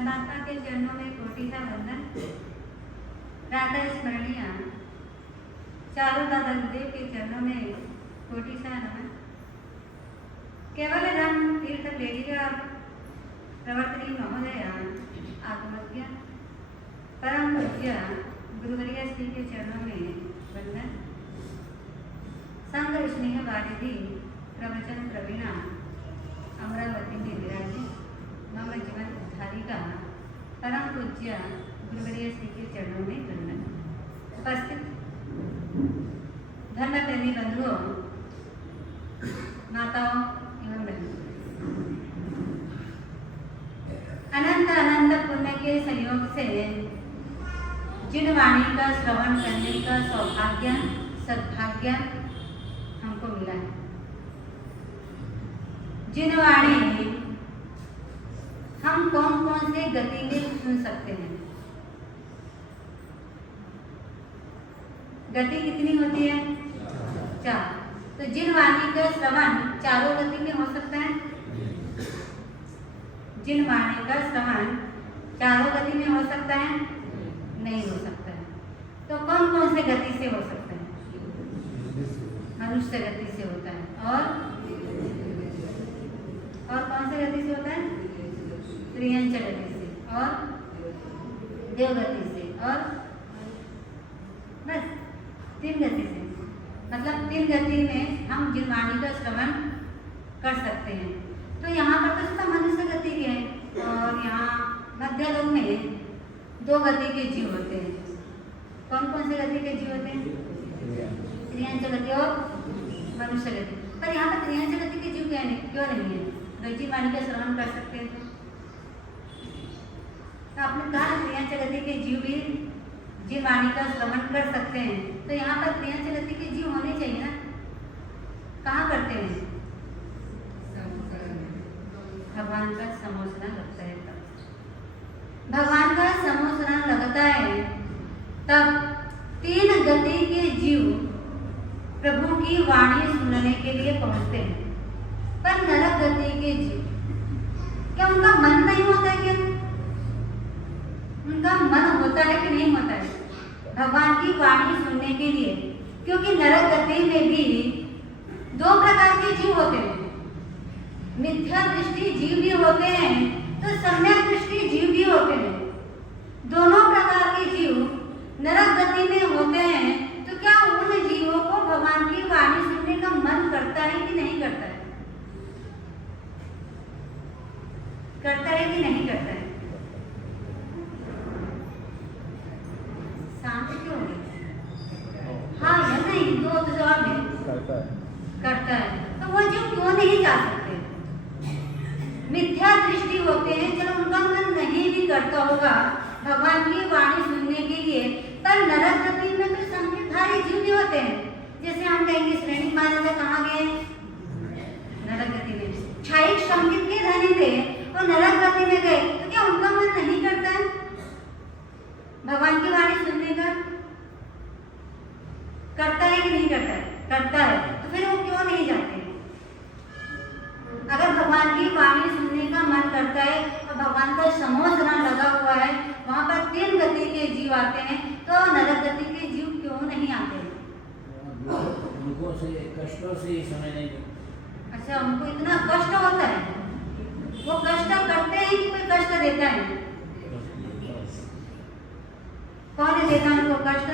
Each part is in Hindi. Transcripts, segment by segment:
परमात्मा के चरणों में कोटि सा वंदन। राधा स्मरणीय चारों दादा गुरुदेव के चरणों में कोटि सा नमन। केवल राम तीर्थ प्रेरिका प्रवर्तनी महोदय आत्मज्ञ परम पूज्य गुरुवर्य श्री के चरणों में वंदन। संघ स्नेह वारिधि प्रवचन प्रवीणा अमरावती में विराजित मम जीवन उद्धारिका परम पूज्य गुरुवर्य श्री के चरणों में वंदन। उपस्थित धर्म प्रेमी बंधुओं, माताओं एवं बहनों, अनंत अनंत पुण्य के संयोग से जिन वाणी का श्रवण करने का सौभाग्य सद्भाग्य हमको मिला है, जिन वाणी हम कौन कौन से गति में सुन सकते हैं। गति कितनी होती है? 4। तो जिन वाणी का श्रवण चारों गति में हो सकता है, जिन वाणी का श्रवण चारों गति में हो सकता है, नहीं हो सकता है। तो कौन कौन से गति से हो सकता है? मनुष्य गति से होता है। और कौन से गति से होता है? त्रियंच गति से और देव गति से और बस 3 गति से। मतलब 3 गति में हम जिन वाणी का श्रवण कर सकते हैं। तो यहाँ पर तो सिर्फ मनुष्य गति के है और यहाँ मध्य लोक में 2 गति के जीव होते हैं। कौन कौन से गति के जीव होते हैं? त्रियंच गति और मनुष्य गति। पर यहाँ पर त्रियंच गति के जीव क्यों नहीं है? रजी वाणी का श्रवण कर सकते हैं तो आपने कहा त्रियंच गति के जीव भी जिन वाणी का श्रवण कर सकते हैं। तो यहाँ पर त्रियंच गति के जीव होने चाहिए ना। कहाँ करते हैं? भगवान का समोसना लगता है तब। भगवान का समोसना लगता है तब 3 गति के जीव प्रभु की वाणी सुनने के लिए पहुंचते हैं। पर नरक गति के जीव, क्या उनका मन नहीं होता है? क्या उनका मन होता है कि नहीं होता है भगवान की वाणी सुनने के लिए? क्योंकि नरक गति में भी 2 प्रकार के जीव होते हैं। मिथ्या दृष्टि जीव भी होते हैं तो सम्यक दृष्टि जीव भी होते हैं। दोनों प्रकार के जीव नरक गति में होते हैं। तो क्या उन जीवों को भगवान की वाणी सुनने का मन करता है कि नहीं करता है? करता है कि नहीं करता है? शांत क्यों है? हाँ या नहीं? 2 तो जवाब है। करता है। तो वो जीव क्यों नहीं जा सकते? मिथ्या दृष्टि होते हैं, चलो उनका मन नहीं भी करता होगा भगवान की वाणी सुनने के लिए। पर नरक गति में तो संकेतधारी जीव भी होते हैं। जैसे हम कहेंगे श्रेणी महाराजा कहाँ गए? नरक गति में। क्षायिक संकेत के धनी थे और नरक गति में गए, तो क्या उनका मन नहीं करता है भगवान की वाणी सुनने का? करता है कि नहीं करता है? करता है। तो फिर वो क्यों नहीं जाते? अगर भगवान की वाणी सुनने का मन करता है और भगवान का समोसना लगा हुआ है, वहां पर 3 गति के जीव आते हैं, तो नरक गति के जीव क्यों नहीं आते? उनको से कष्टों से समय नहीं। अच्छा, उनको इतना कष्ट होता है? वो कष्ट करते हैं कि कोई कष्ट देता है? कौन देता है उनको कष्ट?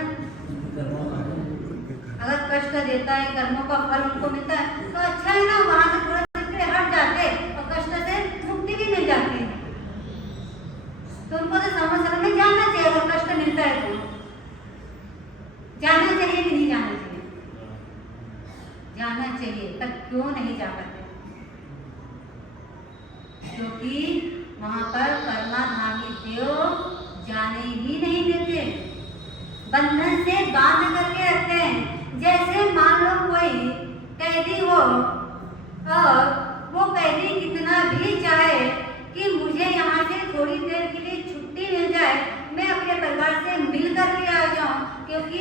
अगर कष्ट देता है, कर्मों का फल उनको मिलता है तो अच्छा है ना, वहां से थोड़ा हट जाते और कष्ट से मुक्ति भी मिल जाती है। तो उनको तो समझ में जाना चाहिए। अगर कष्ट मिलता है तो जाना चाहिए कि नहीं जाना चाहिए? जाना चाहिए। पर क्यों नहीं जा पाते? क्योंकि वहां पर परमाधामी देव जाने ही नहीं देते, बंधन से बांध करके रखते हैं। जैसे मान लो कोई कैदी हो और वो कैदी कितना भी चाहे कि मुझे यहाँ से थोड़ी देर के लिए छुट्टी मिल जाए, मैं अपने परिवार से मिल करके आ जाऊँ, क्योंकि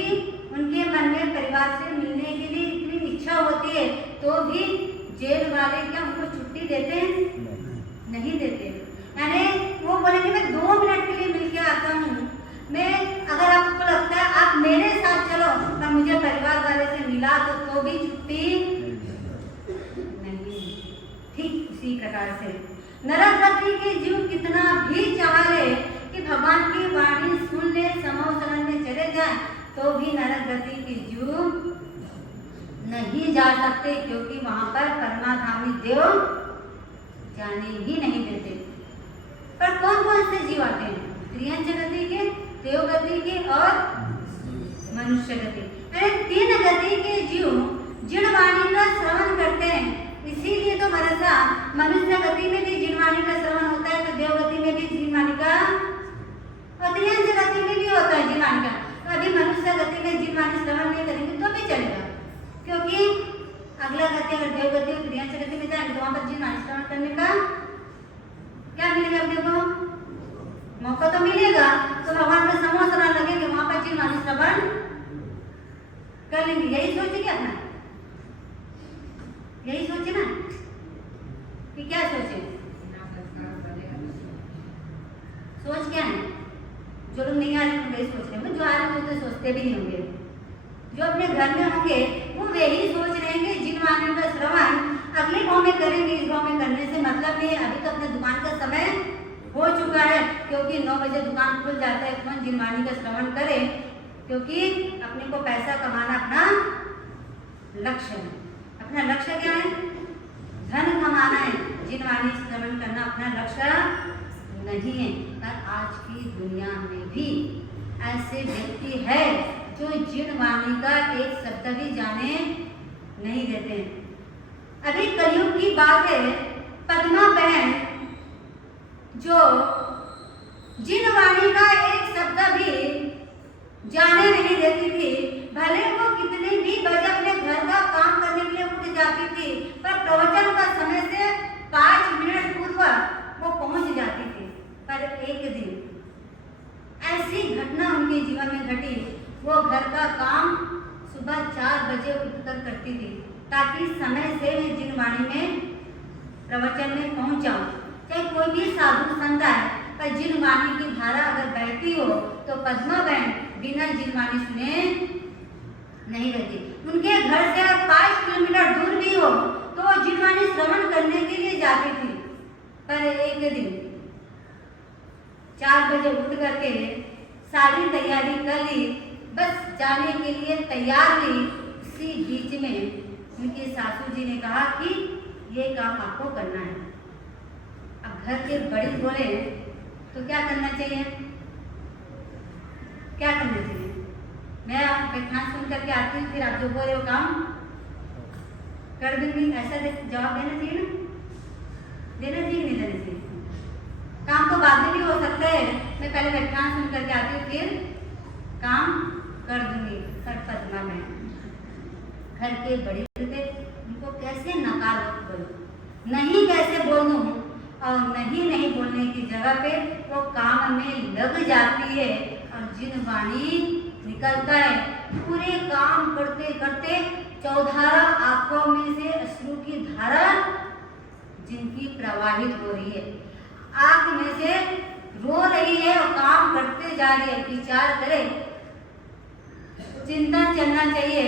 उनके मन में परिवार से मिलने के लिए इतनी इच्छा होती है, तो भी जेल वाले क्या उनको छुट्टी देते हैं? नहीं देते। यानी वो बोलेंगे मैं 2 मिला तो भी छुट्टी नहीं। ठीक उसी प्रकार से नरक गति के जीव कितना भी चाह ले कि भगवान की वाणी सुन ले, समूह शरण में चले जाए, तो भी नरक गति के जीव नहीं जा सकते, क्योंकि वहां पर परमाधामी देव जाने ही नहीं देते। पर कौन कौन से जीव आते हैं? त्रियंच गति के, देव गति के और मनुष्य गति। अरे 3 गति के जीव जिन वाणी का श्रवण करते हैं, इसीलिए तो मनसा मनुष्य गति में भी जिन वाणी का श्रवण होता है, तो देव गति में भी जिन वाणी का और त्रियंच गति में भी होता है जिन वाणी का। तो अभी मनुष्य गति में जिन वाणी श्रवण नहीं करेंगे तो भी चलेगा, क्योंकि अगला गति अगर देव गति और त्रियंच गति में जाएंगे तो वहां पर जिन वाणी श्रवण करने का क्या मिलेगा? अपने को मौका तो मिलेगा, तो भगवान का समूह शरण लगेंगे, वहां पर जिन वाणी श्रवण कर लेंगे। यही सोचेंगे अपना, यही सोचे ना कि क्या सोचे? सोच क्या है? जो लोग नहीं आ रहे हैं वही सोच रहे हैं, जो आ रहे हैं तो सोचते भी नहीं होंगे। जो अपने घर में होंगे वो वही सोच रहे हैं कि जिन वाणी का श्रवण अगले गांव में करेंगे, इस गांव में करने से मतलब नहीं है। अभी तो अपने दुकान का समय हो चुका है, क्योंकि 9 बजे दुकान खुल जाता है। कौन जिन वाणी का श्रवण करे, क्योंकि अपने को पैसा कमाना अपना लक्ष्य है। अपना लक्ष्य क्या है? धन कमाना है। जिन वाणी श्रवण करना अपना लक्ष्य नहीं है। पर आज की दुनिया में भी ऐसे व्यक्ति है जो जिन वाणी का एक शब्द भी जाने नहीं देते हैं। अभी कलयुग की बात है, पद्मा बहन जो जिन वाणी का एक शब्द भी जाने नहीं देती थी, भले वो कितने भी बजे अपने घर का काम करने के लिए उठ जाती थी, पर प्रवचन का समय से 5 मिनट पूर्व वो पहुंच जाती थी। पर एक दिन ऐसी घटना उनके जीवन में घटी, वो घर का काम सुबह 4 बजे उठकर करती थी, ताकि समय से मैं जिन वाणी में प्रवचन में पहुंच जाऊं। चाहे कोई भी साधु संत आए, पर जिन वाणी की धारा अगर बहती हो तो पद्मा बहन बिना जिन वाणी सुने नहीं रहती। उनके घर से अगर 5 किलोमीटर दूर भी हो तो वो जिन वाणी श्रवण करने के लिए जाती थी। पर एक दिन 4 बजे उठ करके सारी तैयारी कर ली, बस जाने के लिए तैयार हुई। उसी बीच में उनके सासू जी ने कहा कि ये काम आपको करना है। अब घर के बड़े बोले तो क्या करना चाहिए? क्या करना चाहिए? मैं आप व्याख्यान सुन करके आती हूँ, फिर आप जो बोले वो काम कर दूंगी, ऐसा जवाब देना चाहिए ना? देना चाहिए नहीं देना चाहिए? काम तो बाद में भी हो सकता है, मैं पहले व्याख्यान सुन करके आती हूँ, फिर काम कर दूंगी। पर पद्मा में घर के बड़े थे, उनको कैसे नकार बोलूं, नहीं कैसे बोलूं, और नहीं बोलने की जगह पे वो काम में लग जाती है और जिन वाणी निकलता है। पूरे काम करते करते चौधारा आंखों में से अश्रु की धारा जिनकी प्रवाहित हो रही है, आंख में से रो रही है और काम करते जा रही है। विचार करें, चिंता चलना चाहिए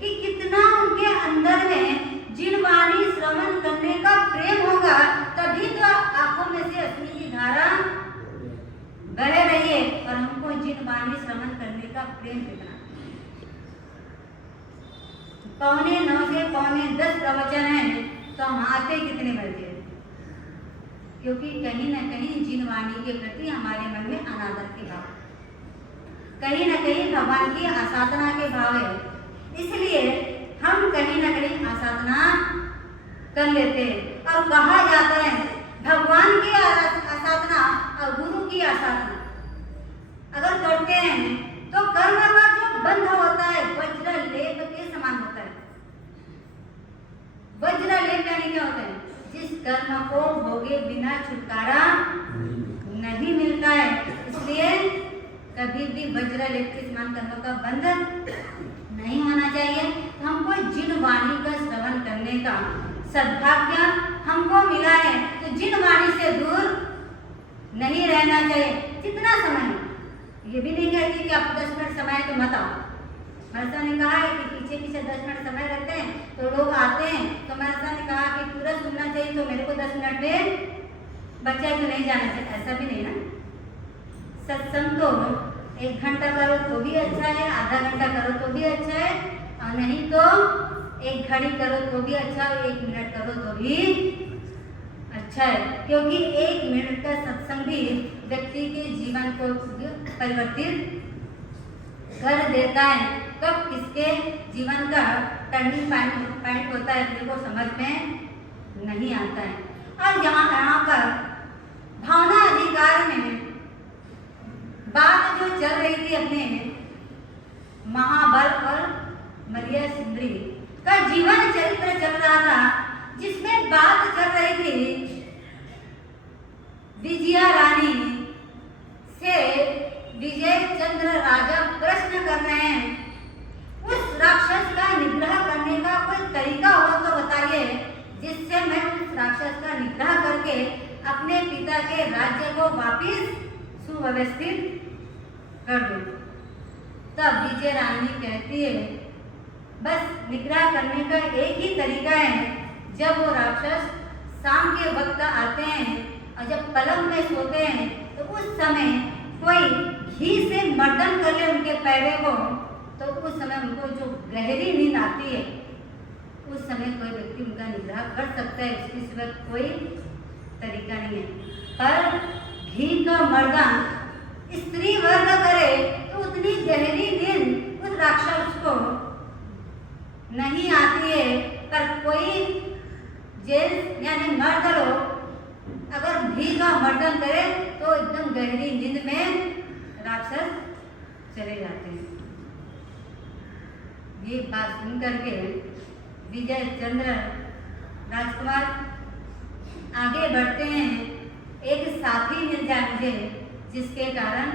कि कितना उनके अंदर में जिन वाणी श्रवण करने का प्रेम होगा, तभी तो आंखों में से अश्रु की धारा बह रही है। और हमको जिन वाणी श्रवण करने का प्रेम कितना। 9:15 से 9:45 प्रवचन है, तो हम आते कितने बजे? क्योंकि कहीं न कहीं जिन वाणी के प्रति हमारे मन में अनादर के भाव, कहीं न कहीं भगवान की आसाधना के भाव है, इसलिए हम कहीं न कहीं आसाधना कर लेते हैं। और कहा जाता है भगवान की आसाधना और गुरु की आसाधना अगर करते हैं तो कर्म का जो बंध होता है वज्र लेप के समान होता है। वज्र लेप यानी क्या होता है? जिस कर्म को भोगे बिना छुटकारा नहीं मिलता है, इसलिए कभी भी वज्र लेप के समान कर्म का बंध नहीं होना चाहिए। तो हमको जिन वाणी का श्रवण करने का सद्भाग्य हमको मिला है, तो जिन वाणी से दूर नहीं रहना चाहिए। जितना समय, ये भी नहीं कहती कि आपको 10 मिनट समय है तो मत आओ, महर्षि ने कहा है कि पीछे पीछे 10 मिनट समय रखते हैं तो लोग आते हैं, तो महर्षि ने कहा कि पूरा सुनना चाहिए तो मेरे को 10 मिनट में बच्चा तो नहीं जाना चाहिए, ऐसा भी नहीं ना। सत्संग तो 1 घंटा करो तो भी अच्छा है, आधा घंटा करो तो भी अच्छा है, और नहीं तो 1 घड़ी करो तो भी अच्छा है, 1 मिनट करो तो भी अच्छा है, क्योंकि 1 मिनट का सत्संग भी व्यक्ति के जीवन को परिवर्तित कर देता है। कब किसके जीवन का टर्निंग पॉइंट होता है अपने को समझ में नहीं आता है। और यहाँ पर भावना अधिकार में बात जो चल रही थी अपने महाबल और मरिया सुंदरी का जीवन चरित्र चल रहा था, जिसमें बात चल रही थी विजया रानी से विजय चंद्र राजा प्रश्न कर रहे हैं, उस राक्षस का निग्रह करने का कोई तरीका हो तो बताइए, जिससे मैं उस राक्षस का निग्रह करके अपने पिता के राज्य को वापस सुव्यवस्थित कर दूं। तब विजय रानी कहती है, बस निग्रह करने का एक ही तरीका है, जब वो राक्षस शाम के वक्त आते हैं और जब पलंग में सोते हैं तो उस समय कोई घी से मर्दन कर ले उनके पैरों को, तो उस समय उनको जो गहरी नींद आती है उस समय कोई व्यक्ति उनका निग्रह कर सकता है, उसकी सिवा कोई तरीका नहीं है। पर घी का मर्दन स्त्री वर्ग करे तो उतनी गहरी नींद उस राक्षस को नहीं आती है। पर कोई जेंट्स यानी मर्द लोग अगर घी का मर्दन करे तो एकदम गहरी नींद में राक्षस चले जाते हैं। ये बात सुन करके विजय चंद्र राजकुमार आगे बढ़ते हैं। एक साथी मिल जाए मुझे, जिसके कारण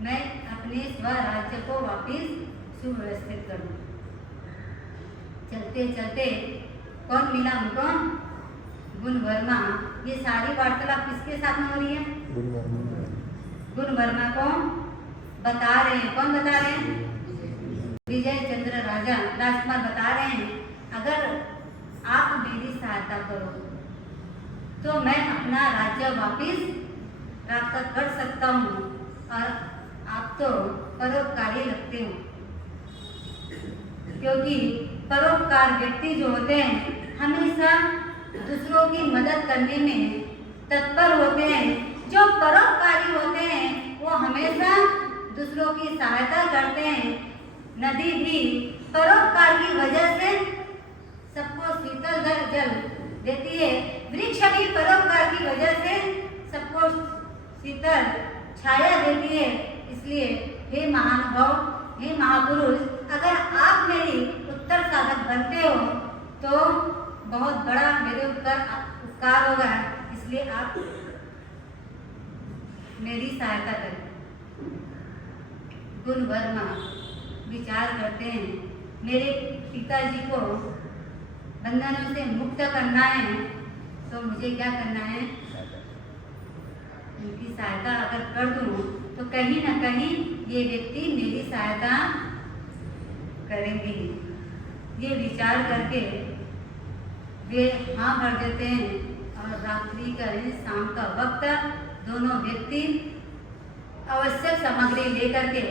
मैं अपने स्वराज्य को वापस सुव्यवस्थित करूं। चलते चलते कौन मिला उनको? गुण वर्मा। ये सारी वार्तालाप किसके साथ में हो रही है? गुण वर्मा को बता रहे हैं। कौन बता रहे हैं? विजय चंद्र राजकुमार बता रहे हैं, अगर आप मेरी सहायता करो तो मैं अपना राज्य वापस प्राप्त कर सकता हूँ, और आप तो परोपकारी लगते हो, क्योंकि परोपकार व्यक्ति जो होते हैं हमेशा दूसरों की मदद करने में तत्पर होते हैं। जो परोपकारी होते हैं वो हमेशा दूसरों की सहायता करते हैं। नदी भी परोपकार की वजह से सबको शीतल जल देती है, वृक्ष भी परोपकार की वजह से सबको शीतल छाया देती है। इसलिए हे महानुभाव, हे महापुरुष, अगर आप मेरी उत्तर साधक बनते हो तो बहुत बड़ा मेरे उपकार होगा, इसलिए आप मेरी सहायता करें। गुण वर्मा विचार करते हैं, मेरे पिताजी को बंधनों से मुक्त करना है तो मुझे क्या करना है? उनकी सहायता अगर कर दूं तो कहीं ना कहीं ये व्यक्ति मेरी सहायता करेंगे। ये विचार करके वे हाँ भर देते हैं, और रात्रि का शाम का वक्त दोनों व्यक्ति आवश्यक सामग्री लेकर के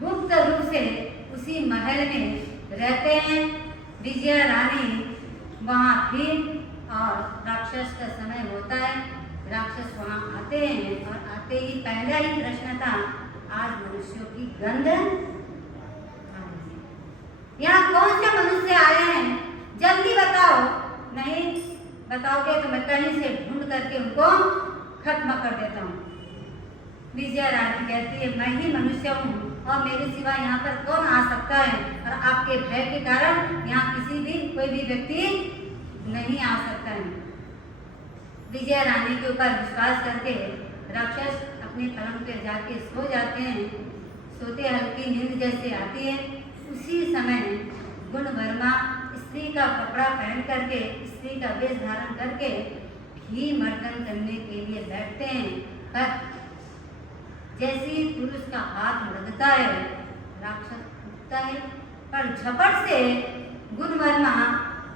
गुप्त रूप से उसी महल में रहते हैं। विजया रानी वहाँ थी और राक्षस का समय होता है, राक्षस वहाँ आते हैं और आते ही पहला ही प्रश्न था, आज मनुष्यों की गंध यहाँ कौन से मनुष्य आए हैं? जल्दी बताओ, नहीं बताओगे तो मैं कहीं से ढूंढ करके उनको खत्म कर देता हूँ। विजया रानी कहती है, मैं ही मनुष्य हूँ और मेरे सिवा यहाँ पर कौन आ सकता है, और आपके भय के कारण यहाँ किसी भी कोई भी व्यक्ति नहीं आ सकता है। विजया रानी के ऊपर विश्वास करके राक्षस अपने पलंग पर जाके सो जाते हैं। सोते हल्की नींद जैसे आती है, उसी समय गुण वर्मा स्त्री का कपड़ा पहन करके, स्त्री का वेश धारण करके घी मर्दन करने के लिए बैठते हैं। पर जैसे ही पुरुष का हाथ लगता है, राक्षस उठता है, पर झपट से गुणवर्मा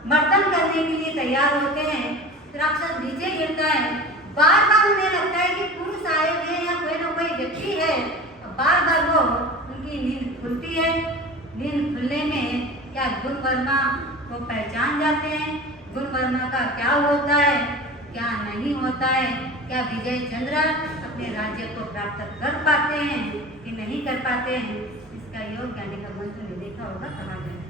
मर्दन करने के लिए तैयार होते हैं। राक्षस नीचे गिरता है। बार बार उन्हें लगता है कि पुरुष आए हुए हैं या कोई ना कोई व्यक्ति है। बार बार वो उनकी नींद खुलती है। नींद खुलने में क्या गुणवर्मा को पहचान जाते हैं? गुणवर्मा का क्या होता है, क्या नहीं होता है? क्या विजय चंद्र अपने राज्य को प्राप्त कर पाते हैं कि नहीं कर पाते हैं? इसका योग ज्ञानी का मंत्र ने देखा होगा, कहा जाए।